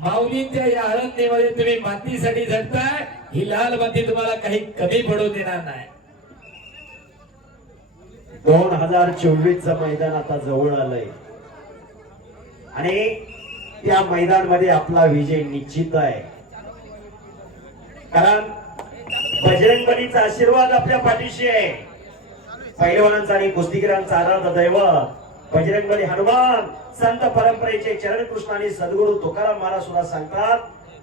माऊलींच्या या आळंदीमध्ये तुम्ही मातीसाठी झटताय. ही लाल माती तुम्हाला काही कमी पडू देणार नाही. दोन हजार चोवीस मैदान आता जवळ आलंय. आणि त्या मैदानमध्ये आपला विजय निश्चित आहे. कारण बजरंगबलीचा आशीर्वाद आपल्या पाठीशी आहे. पहिलवानांचा आणि कुस्तीगिरांचा आराध दैवत. बजरंगबली हनुमान संत परंपरेचे चरण कृष्ण आणि सद्गुरु तुकाराम महाराज सुद्धा सांगतात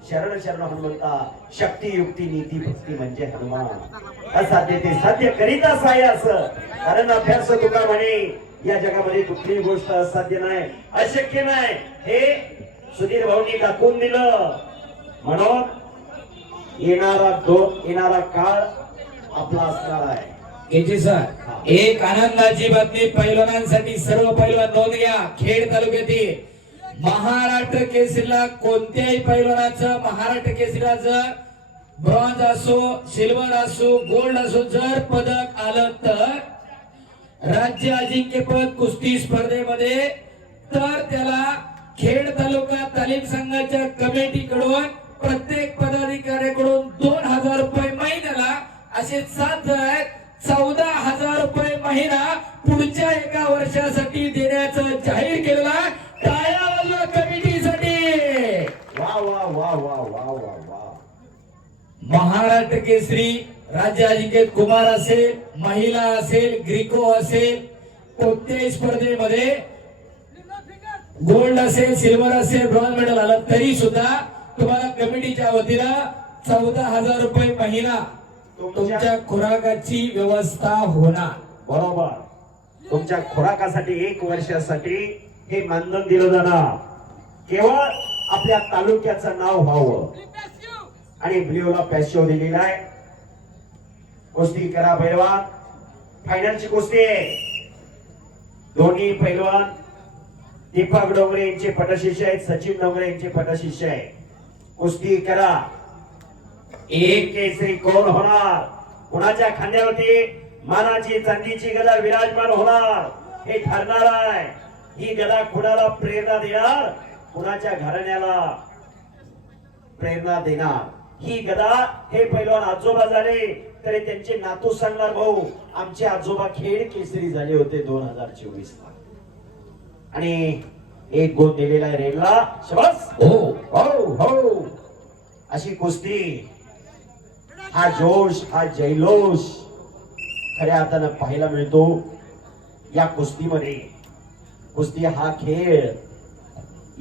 शरण शरण हनुमंता शक्ती युक्ती नीती भक्ती म्हणजे हनुमान. असाध्य ते साध्य करीता साय असं. कारण अभ्यास तुका म्हणे या जगामध्ये कुठलीही गोष्ट असाध्य नाही अशक्य नाही. हे सुधीर भाऊंनी दाखवून दिलं. म्हणून येणारा दो येणारा काळ आपला असणार आहे. सर. एक आनंदाची बातमी पैलवानांसाठी. सर्व पैलवान नोंद घ्या. खेड तालुक्यातील महाराष्ट्र केसरीला कोणत्याही पैलवानाचं महाराष्ट्र केसरीला ब्रॉन्झ असो सिल्वर असो गोल्ड असो जर पदक आलं तर राज्य अजिंक्यपद कुस्ती स्पर्धेमध्ये तर त्याला खेड तालुका तालीम संघाच्या कमिटीकडून प्रत्येक पदाधिकाऱ्याकडून दोन हजार रुपये महिन्याला असे सात आहेत. चौदा हजार रुपये महिना पुढच्या एका वर्षासाठी देण्याचं जाहीर केलेलं आहे. टाळ्या वाजवा कमिटीसाठी वा वा वा वा वा वा वा महाराष्ट्र केसरी राज्य अजिंक्य कुमार असेल महिला असेल ग्रिको असेल कोणत्याही स्पर्धेमध्ये गोल्ड असेल सिल्वर असेल ब्रॉन्झ मेडल आलं तरी सुद्धा तुम्हाला कमिटीच्या वतीला चौदा हजार रुपये महिना तुमच्या खुराकाची व्यवस्था होणार. बरोबर. तुमच्या खुराकासाठी एक वर्षासाठी हे मानधन दिलं जाणार. केवळ आपल्या तालुक्याचं नाव व्हावं. आणि ब्ल्यूला पॅशो दिलेला आहे. कुस्ती करा पैलवान. फायनलची कुस्ती आहे. दोन्ही पैलवान दीपक डोंगरे यांचे पटशिष्य आहेत सचिन डोंगरे यांचे पटशिष्य आहे कुस्ती करा. एक केसरी कोण होणार? कुणाच्या खांद्यावरती? मानाची चांदीची गदा विराजमान होणार. हे ठरणार आहे. ही गदा कुणाला प्रेरणा देणार? कुणाच्या घराण्याला प्रेरणा देणार? ही गदा हे पैलवान आजोबा झाले तरी त्यांचे नातू सांगणार भाऊ आमचे आजोबा खेळ केसरी झाले होते दोन हजार चोवीस ला. आणि एक गोल दिलेला आहे रेलला शबास. हो. हो हो. अशी कुस्ती हा जोश हा जैलोश. खऱ्या अर्थानं पाहायला मिळतो या कुस्तीमध्ये कुस्ती हा खेळ.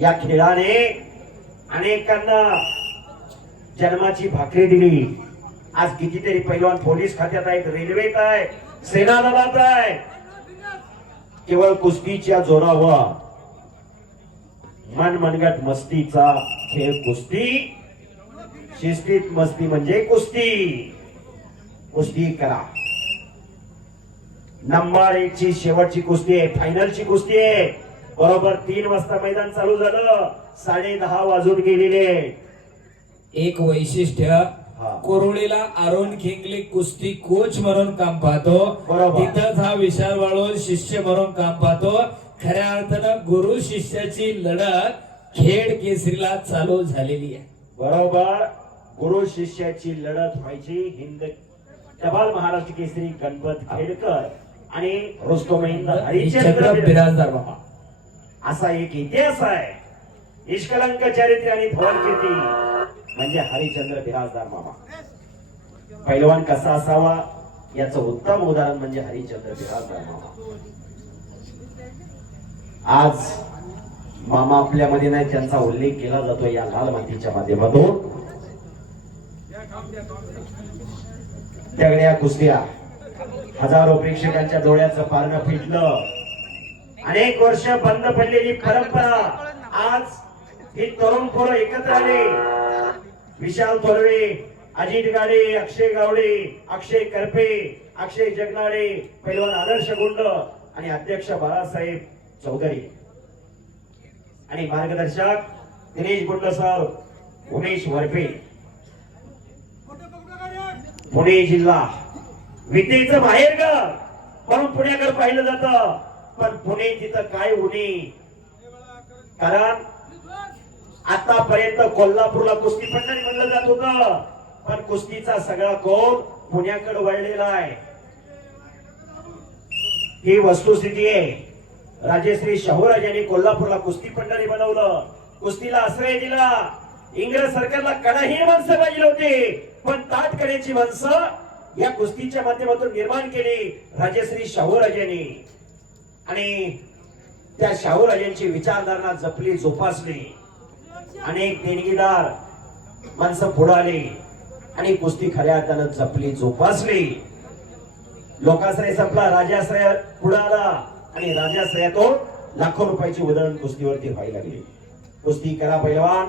या खेळाने अनेकांना जन्माची भाकरी दिली. आज कितीतरी पैलवान पोलीस खात्यात आहेत रेल्वेत आहे सेना दलात आहे. केवळ कुस्तीच्या जोरावर मन मनगट मस्तीचा खेळ कुस्ती शिस्तीत मस्ती म्हणजे कुस्ती. कुस्ती करा. नंबर एक ची शेवटची कुस्ती आहे फायनलची कुस्ती आहे. बरोबर तीन वाजता मैदान चालू झालं. साडे दहा वाजून गेलेले. एक वैशिष्ट्य. कोरोळीला अरुण खिंगले कुस्ती कोच म्हणून काम पाहतो. तिथंच हा विशाल वाळून शिष्य म्हणून काम पाहतो. खऱ्या अर्थानं गुरु शिष्याची लढत खेड केसरीला चालू झालेली आहे. बरोबर. गुरु शिष्याची लढत व्हायची. हिंद टपाल महाराष्ट्र केसरी गणपत खेडकर आणि बिराजदार. बाबा. असा एक इतिहास आहे. निष्कलंक चरित्र आणि धवल कीर्ती म्हणजे हरिचंद्र बिराजदार मामा पैलवान कसा असावा? याचं उत्तम उदाहरण म्हणजे हरिचंद्र बिराजदार मामा आज मामा आपल्यामध्ये नाही त्यांचा उल्लेख केला जातो या लाल मातीच्या माध्यमातून. त्यागड्या कुस्त्या हजारो प्रेक्षकांच्या डोळ्याचं पारणं फिटलं. अनेक वर्ष बंद पडलेली परंपरा आज ही तरुण पोरं एकत्र आले. विशाल थोरवे अजित गाडे अक्षय गावडे अक्षय करपे अक्षय जगनाडे पैलवान आदर्श गुंड आणि अध्यक्ष बाळासाहेब चौधरी. आणि मार्गदर्शक दिनेश गुंड सर उमेश वरपे. पुणे जिल्हा. विद्येचं बाहेर ग म्हणून पुण्याकडे पाहिलं जात. पण पुणे तिथं काय होणे? कारण आतापर्यंत कोल्हापूरला कुस्ती पंढरी म्हणलं जात होत. पण कुस्तीचा सगळा कोण पुण्याकडे वळलेला आहे. ही वस्तुस्थिती आहे. राजेश्री शाहूराज यांनी कोल्हापूरला कुस्ती पंढरी बनवलं. कुस्तीला आश्रय दिला. इंग्रज सरकारला कडाही माणसं पाहिजे होती. पण ताटकडेची माणसं या कुस्तीच्या माध्यमातून निर्माण केली राजेश्री शाहूराजांनी आणि त्या शाहूराजांची विचारधारणा जपली जोपासली. अनेक देणगीदार माणसं पुढे आली. आणि कुस्ती खऱ्या अर्थानं जपली जोपासली. लोकाश्रय संपला राजाश्रय पुढे आला. आणि राजाश्रयातून लाखो रुपयाची उदाहरण कुस्तीवरती व्हायला लागली. कुस्ती करा पहिलवान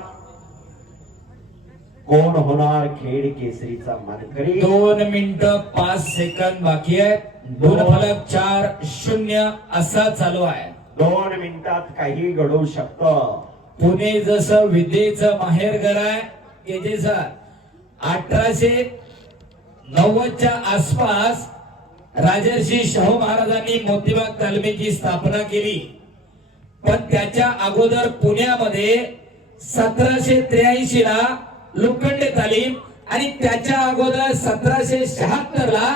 कोण होणार खेड केसरीचा मानकरी? दोन मिनिट पाच सेकंद बाकी आहेत. दोन फलक चार शून्य असा चालू आहे. दोन मिनिटात काही घडू शकतं. पुणे जसं विद्येचं माहेरघर आहे की जे सर अठराशे नव्वदच्या आसपास राजर्षी शाहू महाराजांनी मोतीबाग तालमीची स्थापना केली. पण त्याच्या अगोदर पुण्यामध्ये सतराशे त्र्याऐंशी ला लोखंडे तालीम आणि त्याच्या अगोदर सतराशे शहात्तर ला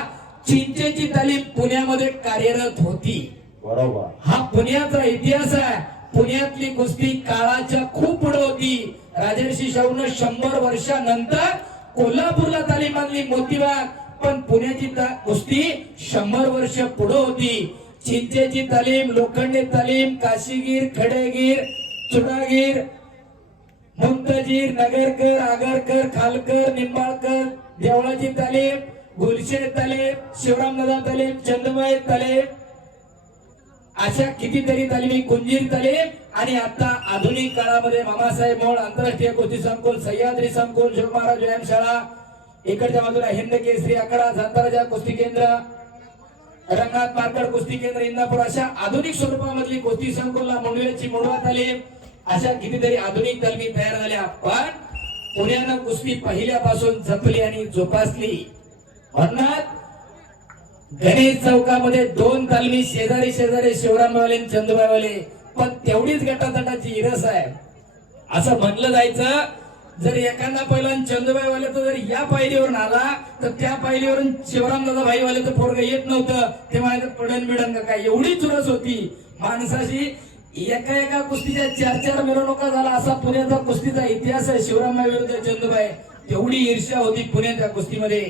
चिंचेची तालीम पुण्यामध्ये कार्यरत होती. बरोबर. हा पुण्याचा इतिहास आहे. पुण्यातली कुस्ती काळाच्या खूप पुढे होती. राजर्षी शाहून शंभर वर्षानंतर कोल्हापूरला तालीम आणली मोतीबाग. पण पुण्याची कुस्ती शंभर वर्ष पुढे होती. चिंचेची तालीम लोखंडे तालीम काशीगीर खडेगीर चुडागीर मुंतजीर नगरकर आगरकर खालकर निंबाळकर देवळाची तालीम गुलशे तालीम शिवरामदादा तालीम चंदमय तालीम अशा कितीतरी तालिमी कुंजीर तालीम आणि आता आधुनिक काळामध्ये मामासाहेब मोळ आंतरराष्ट्रीय कोची संकुल सह्याद्री संकुल शिव महाराज व्यायामशाळा इकडच्या बाजूला हिंद केसरी आकडा साताराच्या कुस्ती केंद्र रंगात मार्कड कुस्ती केंद्र इंदापूर अशा आधुनिक स्वरूपामधली कुस्ती संकुलला मुंडव्याची मुडवा तालीम अशा कितीतरी आधुनिक कलमी तयार झाल्या पण पुण्यानं कुस्ती पहिल्यापासून जपली आणि जोपासली. म्हणूनच गणेश चौकामध्ये दोन तालमी शेजारी शेजारी शिवरामवाले आणि चंदुबाईवाले पण तेवढीच गटातटाची इरस आहे. असं म्हटलं जायचं जर एखादा पहिला चंदुबाईवाले तर जर या पायरीवरून आला तर त्या पायरीवरून शिवरामदादा भाईवाले तर पोरग येत नव्हतं. ते म्हणायचं पडण बिडण का काय? एवढी चुरस होती. माणसाशी एका एका कुस्तीच्या चार चार मिरवणुका झाला असा पुण्याचा कुस्तीचा इतिहास आहे. शिवरामबाई विरुद्ध चंदुबाई. तेवढी ईर्ष्या होती पुण्याच्या कुस्तीमध्ये.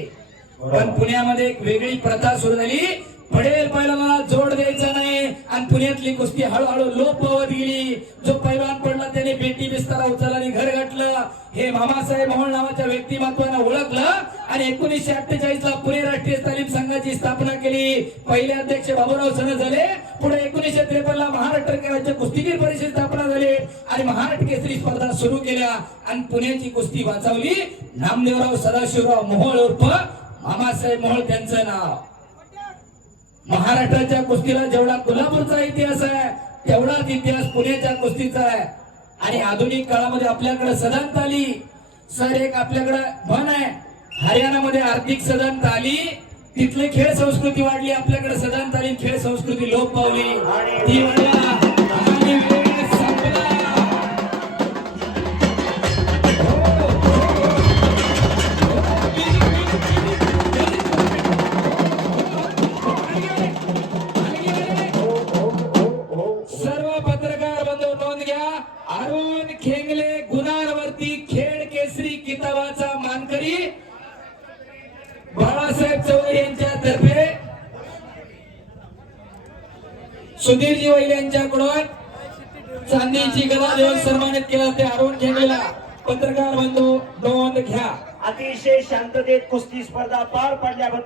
पण पुण्यामध्ये एक वेगळी प्रथा सुरू झाली. पडेल पैलवानाला जोड द्यायचा नाही. आणि पुण्यातली कुस्ती हळूहळू लोप पावत गेली. जो पैलवान पडला त्याने बेटी बिस्तारा उचलला आणि घर गाठलं. हे मामासाहेब मोहोळ नावाच्या व्यक्तिमत्वानं ओळखलं आणि एकोणीसशे अठ्ठेचाळीस ला पुणे राष्ट्रीय तालीम संघाची स्थापना केली. पहिले अध्यक्ष बाबूराव सण झाले पुढे एकोणीसशे त्रेपन्न ला महाराष्ट्र राज्य कुस्तीगीर परिषद स्थापना झाली आणि महाराष्ट्र केसरी स्पर्धा सुरू केल्या आणि पुण्याची कुस्ती वाचवली. नामदेवराव सदाशिवराव मोहोळ उर्फ मामासाहेब मोहोळ त्यांचं नाव. महाराष्ट्राच्या कुस्तीला जेवढा कोल्हापूरचा इतिहास आहे तेवढाच इतिहास पुण्याच्या कुस्तीचा आहे. आणि आधुनिक काळामध्ये आपल्याकडे सदांत आली. सर एक आपल्याकडे म्हण आहे. हरियाणामध्ये आर्थिक सदांत आली. तिथली खेळ संस्कृती वाढली आपल्याकडे सदांत आली खेळ संस्कृती लोप पावली. ती चौधरी यांच्या तर्फे सुधीरजी वैल यांच्याकडून चांदीची गदा देऊन सन्मानित केला ते अरुण खेंगलेला पत्रकार बंधू नोंद घ्या. अतिशय शांततेत कुस्ती स्पर्धा पार पडल्याबद्दल